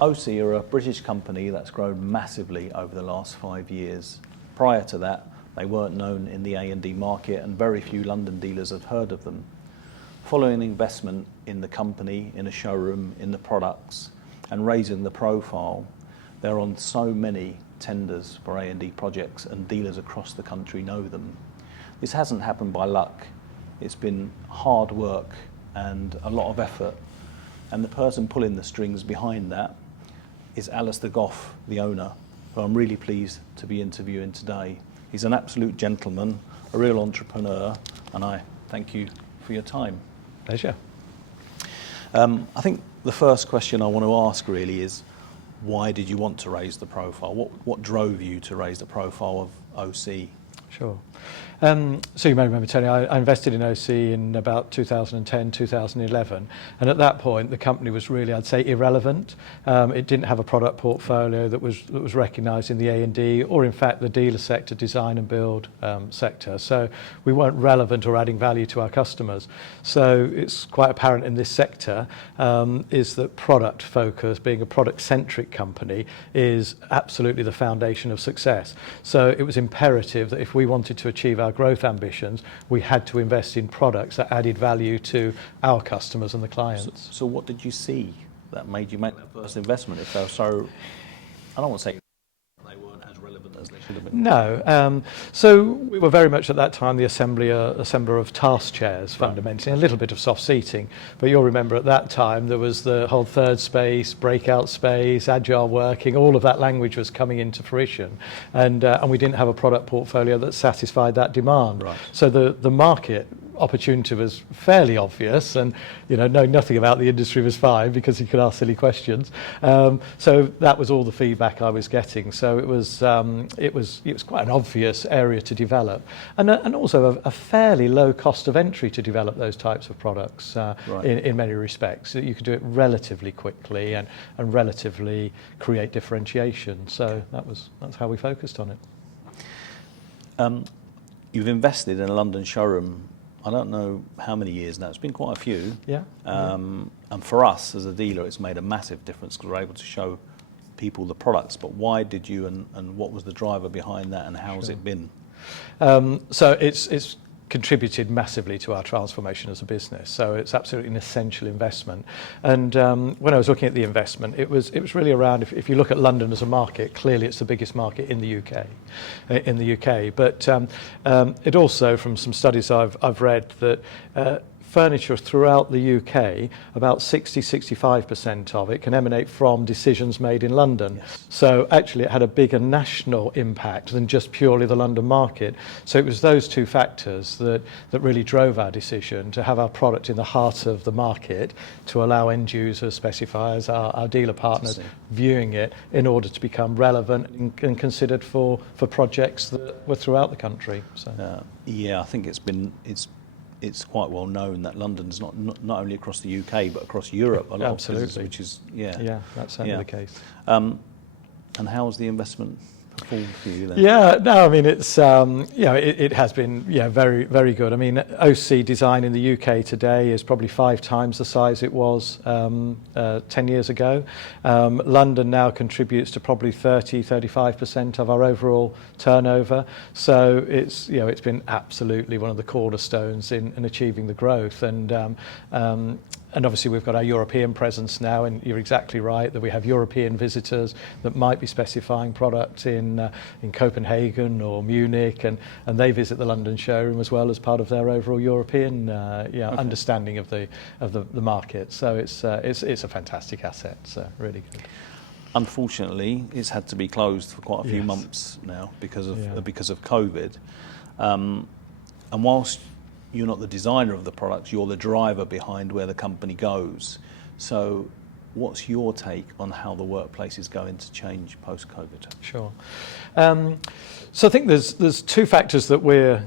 Ocee are a British company that's grown massively over the last 5 years. Prior to that, they weren't known in the A&D market and very few London dealers had heard of them. Following investment in the company, in a showroom, in the products, and raising the profile, they're on so many tenders for A&D projects and dealers across the country know them. This hasn't happened by luck. It's been hard work and a lot of effort. And the person pulling the strings behind that is Alistair Gough, the owner, who I'm really pleased to be interviewing today. He's an absolute gentleman, a real entrepreneur, and I thank you for your time. Pleasure. I think the first question I want to ask really is, why did you want to raise the profile? What drove you to raise the profile of Ocee? Sure. So you may remember, Tony, I invested in Ocee in about 2010, 2011, and at that point the company was really, I'd say, irrelevant. It didn't have a product portfolio that was recognised in the A&D or in fact the dealer sector, design and build sector. So we weren't relevant or adding value to our customers. So it's quite apparent in this sector is that product focus, being a product-centric company, is absolutely the foundation of success. So it was imperative that if we wanted to achieve our growth ambitions, we had to invest in products that added value to our customers and the clients. So what did you see that made you make that first investment if they were so, I don't want to say they weren't as relevant as they should have been? No. So we were very much at that time the assembler of task chairs, fundamentally, and a little bit of soft seating. But you'll remember at that time there was the whole third space, breakout space, agile working, all of that language was coming into fruition. And we didn't have a product portfolio that satisfied that demand. Right. So the market opportunity was fairly obvious, and knowing nothing about the industry was fine because you could ask silly questions. So that was all the feedback I was getting. So it was quite an obvious area to develop, and also a fairly low cost of entry to develop those types of products in many respects. So you could do it relatively quickly and relatively create differentiation. So that's how we focused on it. You've invested in a London showroom. I don't know how many years now. It's been quite a few. Yeah. And for us as a dealer, it's made a massive difference because we're able to show people the products. But why did you, and what was the driver behind that, and how has it been? So it's contributed massively to our transformation as a business. So it's absolutely an essential investment. And when I was looking at the investment, it was really around, if you look at London as a market, clearly it's the biggest market in the UK. But it also, from some studies I've read, that furniture throughout the UK, about 60-65% of it can emanate from decisions made in London. Yes. So actually it had a bigger national impact than just purely the London market. So it was those two factors that really drove our decision to have our product in the heart of the market, to allow end users, specifiers, our dealer partners viewing it in order to become relevant and considered for projects that were throughout the country. So. Yeah, I think it's quite well known that London's not only across the UK but across Europe a lot. Absolutely. Of business, which is that's certainly the case. And how has the investment performed for you then? Yeah, no, I mean it's it has been very, very good. I mean, Ocee Design in the UK today is probably 5 times the size it was 10 years ago. London now contributes to probably 30-35% of our overall turnover. So it's it's been absolutely one of the cornerstones in achieving the growth. And obviously we've got our European presence now, and you're exactly right that we have European visitors that might be specifying product in Copenhagen or Munich, and they visit the London showroom as well as part of their overall European understanding of the market. So it's a fantastic asset. So really good. Unfortunately, it's had to be closed for quite a few months now because of COVID. And whilst you're not the designer of the products, you're the driver behind where the company goes. So what's your take on how the workplace is going to change post-COVID? Sure. So I think there's 2 factors that we're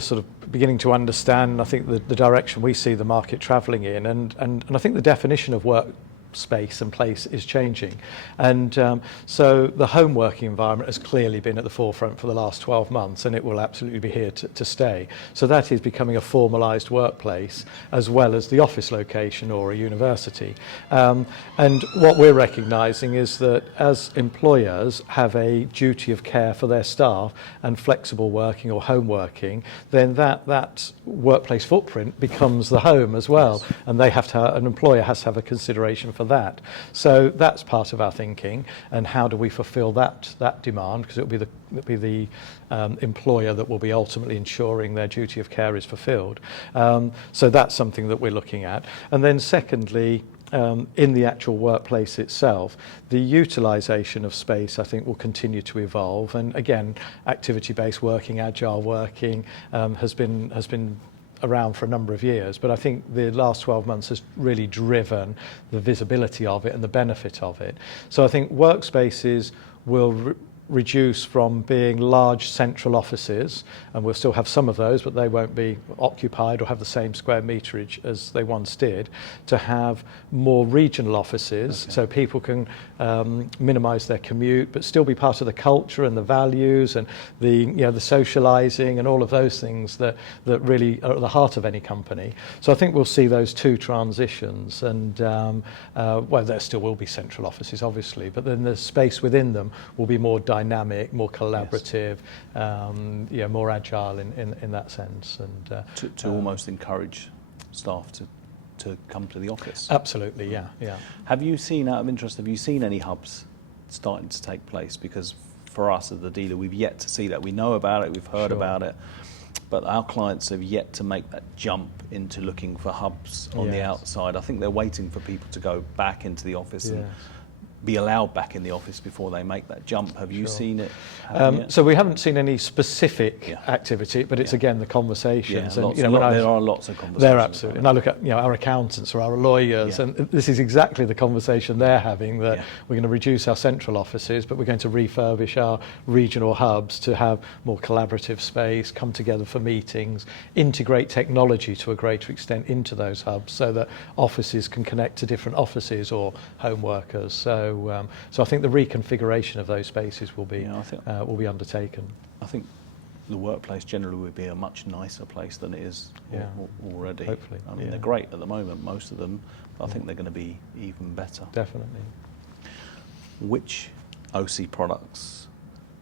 sort of beginning to understand. I think the direction we see the market travelling in, and I think the definition of work space and place is changing. And so the home working environment has clearly been at the forefront for the last 12 months, and it will absolutely be here to stay. So that is becoming a formalised workplace as well as the office location or a university. And what we're recognising is that as employers have a duty of care for their staff and flexible working or home working, then that workplace footprint becomes the home as well, and they have to, an employer has to have a consideration for that. So that's part of our thinking, and how do we fulfil that demand, because it'll be the employer that will be ultimately ensuring their duty of care is fulfilled. So that's something that we're looking at. And then secondly, in the actual workplace itself, the utilisation of space, I think, will continue to evolve. And again, activity-based working, agile working has been around for a number of years, but I think the last 12 months has really driven the visibility of it and the benefit of it. So I think workspaces will reduce from being large central offices, and we'll still have some of those, but they won't be occupied or have the same square meterage as they once did, to have more regional offices, so people can minimise their commute but still be part of the culture and the values and the socialising and all of those things that really are at the heart of any company. So I think we'll see those two transitions, and well, there still will be central offices obviously, but then the space within them will be more dynamic, more collaborative, more agile in that sense, and to almost encourage staff to come to the office. Absolutely, yeah. Have you seen, out of interest, any hubs starting to take place? Because for us as the dealer, we've yet to see that. We know about it, we've heard about it, but our clients have yet to make that jump into looking for hubs on the outside. I think they're waiting for people to go back into the office and be allowed back in the office before they make that jump. Have you seen it? So we haven't seen any specific activity, but it's again the conversations. Yeah, and there are lots of conversations. There absolutely. And I look at our accountants or our lawyers, and this is exactly the conversation they're having, that we're going to reduce our central offices, but we're going to refurbish our regional hubs to have more collaborative space, come together for meetings, integrate technology to a greater extent into those hubs, so that offices can connect to different offices or home workers. So I think the reconfiguration of those spaces will be undertaken. I think the workplace generally would be a much nicer place than it is already. Hopefully. I mean, they're great at the moment, most of them, but I think they're going to be even better. Definitely. Which Ocee products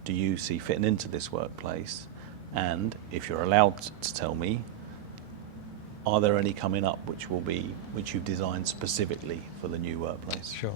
do you see fitting into this workplace? And if you're allowed to tell me, are there any coming up which you've designed specifically for the new workplace? Sure.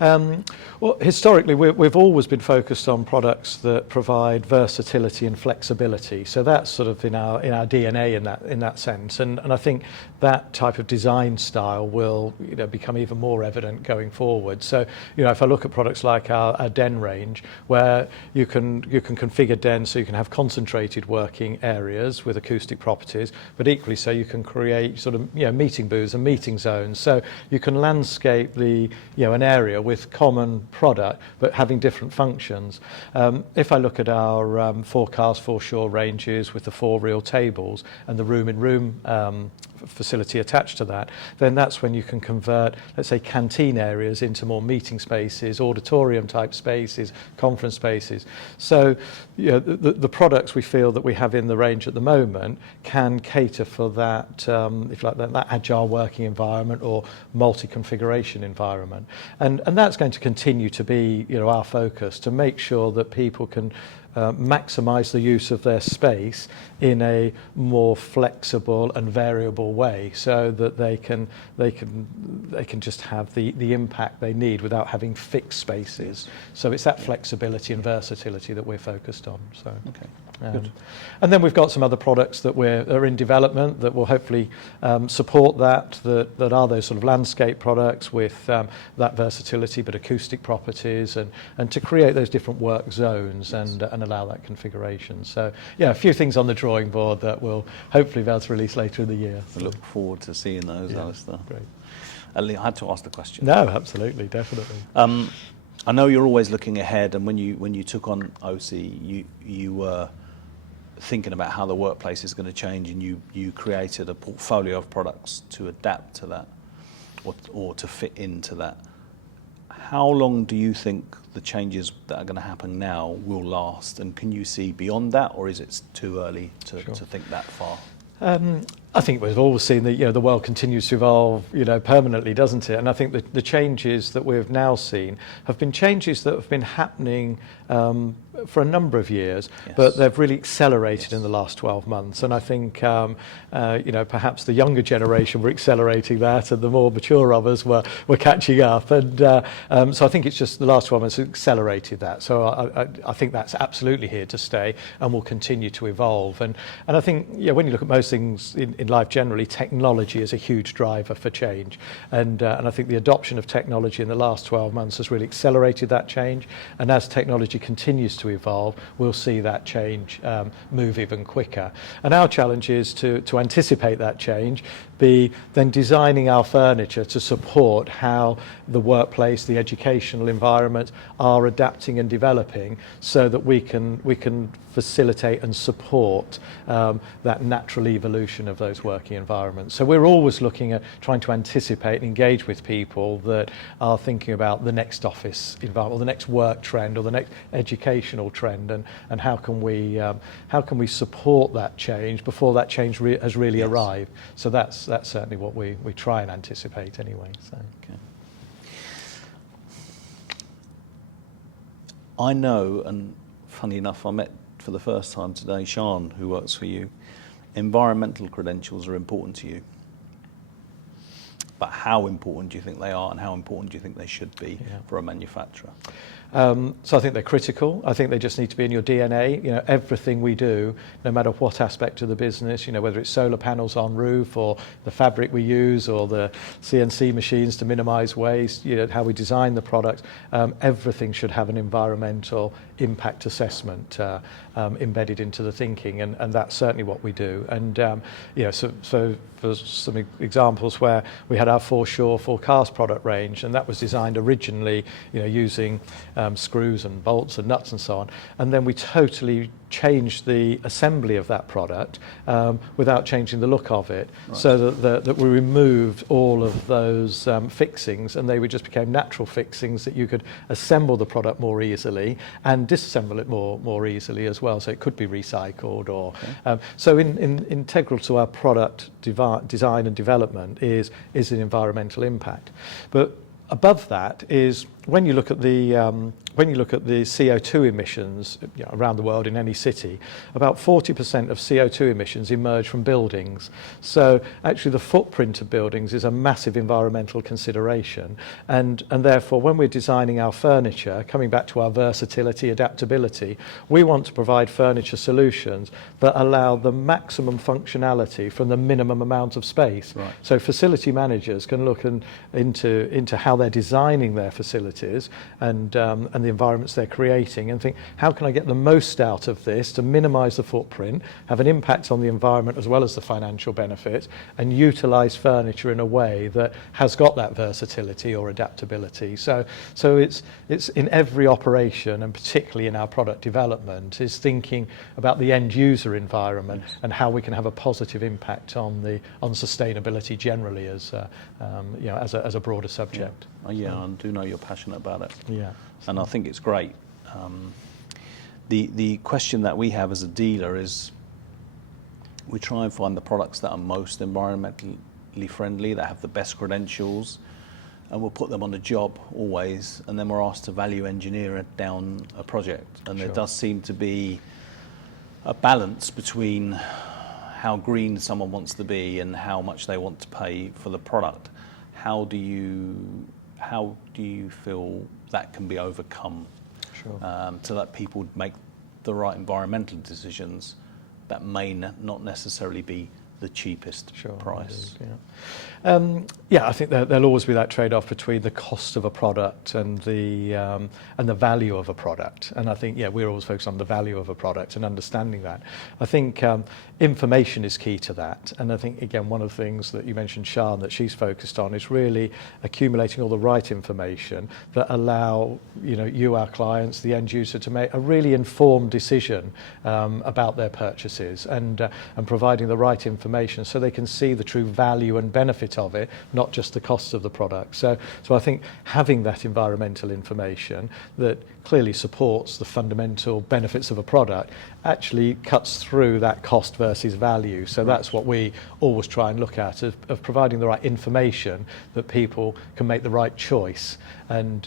Well, historically, we've always been focused on products that provide versatility and flexibility. So that's sort of in our DNA in that sense. And I think that type of design style will become even more evident going forward. So if I look at products like our Den range, where you can configure Den so you can have concentrated working areas with acoustic properties, but equally so you can create sort of meeting booths and meeting zones. So you can landscape an area with common product but having different functions. If I look at our forecast foreshore ranges with the 4 real tables and the room-in-room facility attached to that, then that's when you can convert, let's say, canteen areas into more meeting spaces, auditorium type spaces, conference spaces. So the products we feel that we have in the range at the moment can cater for that, if you like, that agile working environment or multi-configuration environment. And that's going to continue to be our focus, to make sure that people can maximise the use of their space in a more flexible and variable way, so that they can just have the impact they need without having fixed spaces. So it's that flexibility and versatility that we're focused on. So okay. Good. And then we've got some other products that are in development that will hopefully support that are those sort of landscape products with that versatility but acoustic properties, and to create those different work zones and allow that configuration. So a few things on the drawing board that we'll hopefully be able to release later in the year. I look forward to seeing those, Alistair. Great. I had to ask the question. No, absolutely, definitely. I know you're always looking ahead, and when you took on Ocee, you were thinking about how the workplace is going to change, and you created a portfolio of products to adapt to that. or to fit into that. How long do you think the changes that are going to happen now will last, and can you see beyond that, or is it too early to think that far? I think we've always seen that the world continues to evolve permanently, doesn't it? And I think the changes that we've now seen have been changes that have been happening for a number of years, but they've really accelerated in the last 12 months. And I think perhaps the younger generation were accelerating that, and the more mature of us were catching up. And so I think it's just the last 12 months accelerated that. So I think that's absolutely here to stay and will continue to evolve. And I think when you look at most things in life generally, technology is a huge driver for change. And I think the adoption of technology in the last 12 months has really accelerated that change. And as technology continues to evolve, we'll see that change move even quicker. And our challenge is to anticipate that change, be then designing our furniture to support how the workplace, the educational environment are adapting and developing, so that we can facilitate and support that natural evolution of those working environments. So we're always looking at trying to anticipate and engage with people that are thinking about the next office environment, or the next work trend, or the next educational trend, and how can we support that change before that change has really arrived. So that's certainly what we try and anticipate anyway. So. Okay. I know, and funny enough, I met for the first time today Sean, who works for you. Environmental credentials are important to you, but how important do you think they are, and how important do you think they should be for a manufacturer? So I think they're critical. I think they just need to be in your DNA. Everything we do, no matter what aspect of the business, whether it's solar panels on roof, or the fabric we use, or the CNC machines to minimize waste, how we design the product, everything should have an environmental impact assessment embedded into the thinking, and that's certainly what we do. And so for some examples where we had our foreshore forecast product range, and that was designed originally using screws and bolts and nuts and so on, and then we totally changed the assembly of that product without changing the look of it, so that we removed all of those fixings, and they just became natural fixings that you could assemble the product more easily and disassemble it more easily as well, so it could be recycled. Or so integral to our product design and development is an environmental impact. But above that is when you look at the CO2 emissions around the world in any city, about 40% of CO2 emissions emerge from buildings. So actually the footprint of buildings is a massive environmental consideration, and therefore when we're designing our furniture, coming back to our versatility, adaptability, we want to provide furniture solutions that allow the maximum functionality from the minimum amount of space. So facility managers can look into how they're designing their facilities and the environments they're creating, and think, how can I get the most out of this to minimize the footprint, have an impact on the environment as well as the financial benefit, and utilize furniture in a way that has got that versatility or adaptability. So it's in every operation, and particularly in our product development, is thinking about the end user environment and how we can have a positive impact on sustainability generally as a broader subject. I do know you're passionate about it. Yeah. And I think it's great. The question that we have as a dealer is, we try and find the products that are most environmentally friendly, that have the best credentials, and we'll put them on a job always, and then we're asked to value engineer it down a project. And there does seem to be a balance between how green someone wants to be and how much they want to pay for the product. How do you feel that can be overcome, so that people make the right environmental decisions that may not necessarily be the cheapest price? Indeed, I think there'll always be that trade-off between the cost of a product and the value of a product. And I think we're always focused on the value of a product and understanding that. I think information is key to that. And I think again, one of the things that you mentioned, Sian, that she's focused on is really accumulating all the right information that allow you, our clients, the end user, to make a really informed decision about their purchases, and providing the right information information so they can see the true value and benefit of it, not just the cost of the product. So I think having that environmental information that clearly supports the fundamental benefits of a product actually cuts through that cost versus value. So that's what we always try and look at, of providing the right information that people can make the right choice. And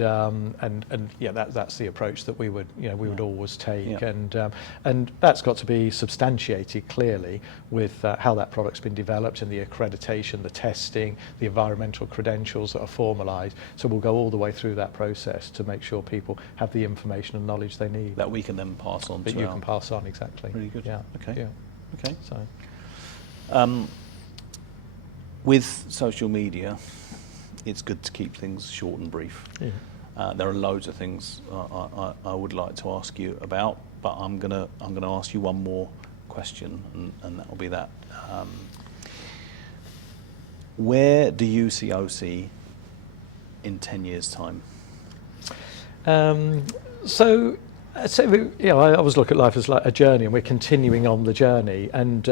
yeah, that's the approach that we would always take. Yeah. And that's got to be substantiated clearly with how that product's been developed and the accreditation, the testing, the environmental credentials that are formalised. So we'll go all the way through that process to make sure people have the information and knowledge they need. That we can then pass on. That you can pass on, exactly. Really good. Yeah. Okay. Yeah. Okay. So, with social media, it's good to keep things short and brief. Yeah. There are loads of things I would like to ask you about, but I'm gonna ask you one more question, and that will be that. Where do you see Ocee in 10 years' time? So I always look at life as like a journey, and we're continuing on the journey. And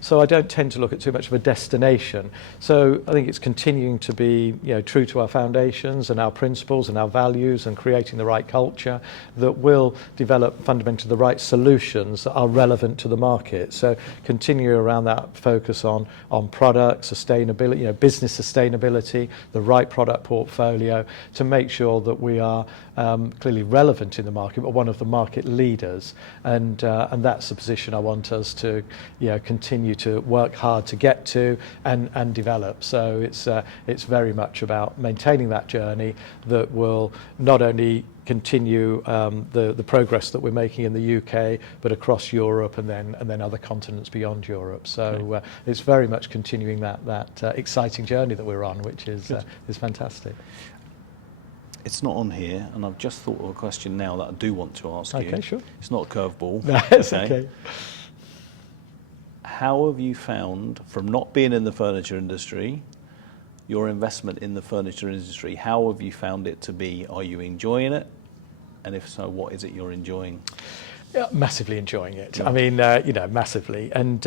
so I don't tend to look at too much of a destination. So I think it's continuing to be true to our foundations and our principles and our values, and creating the right culture that will develop fundamentally the right solutions that are relevant to the market. So continue around that focus on product sustainability, business sustainability, the right product portfolio, to make sure that we are clearly relevant in the market, but one of the market leaders, and that's the position I want us to continue to work hard to get to and develop. So it's very much about maintaining that journey that will not only continue the progress that we're making in the UK, but across Europe and then other continents beyond Europe. So it's very much continuing that exciting journey that we're on, which is fantastic. It's not on here, and I've just thought of a question now that I do want to ask you. Okay, sure. It's not a curveball. That's okay. How have you found, from not being in the furniture industry, your investment in the furniture industry, how have you found it to be? Are you enjoying it? And if so, what is it you're enjoying? Yeah, massively enjoying it. Yeah. I mean, massively. And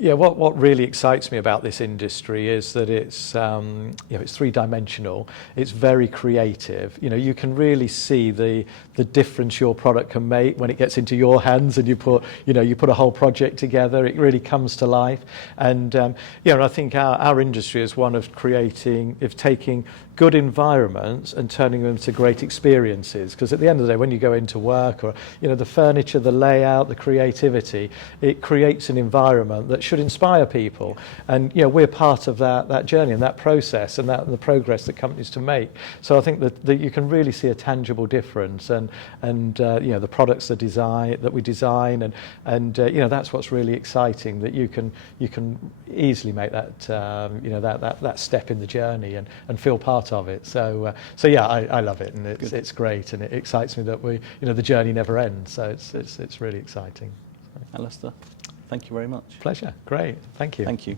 what really excites me about this industry is that it's it's three-dimensional. It's very creative. You can really see the difference your product can make when it gets into your hands, and you put a whole project together. It really comes to life. And I think our industry is one of taking good environments and turning them to great experiences. Because at the end of the day, when you go into work, or the furniture, the layout, the creativity, it creates an environment that should inspire people. And we're part of that journey and that process and the progress that companies to make. So I think that you can really see a tangible difference, and the products that we design, and that's what's really exciting, that you can easily make that that step in the journey and feel part of it. So yeah, I love it, and it's great, and it excites me that the journey never ends. So it's really exciting. Alistair, thank you very much. Pleasure. Great. Thank you. Thank you.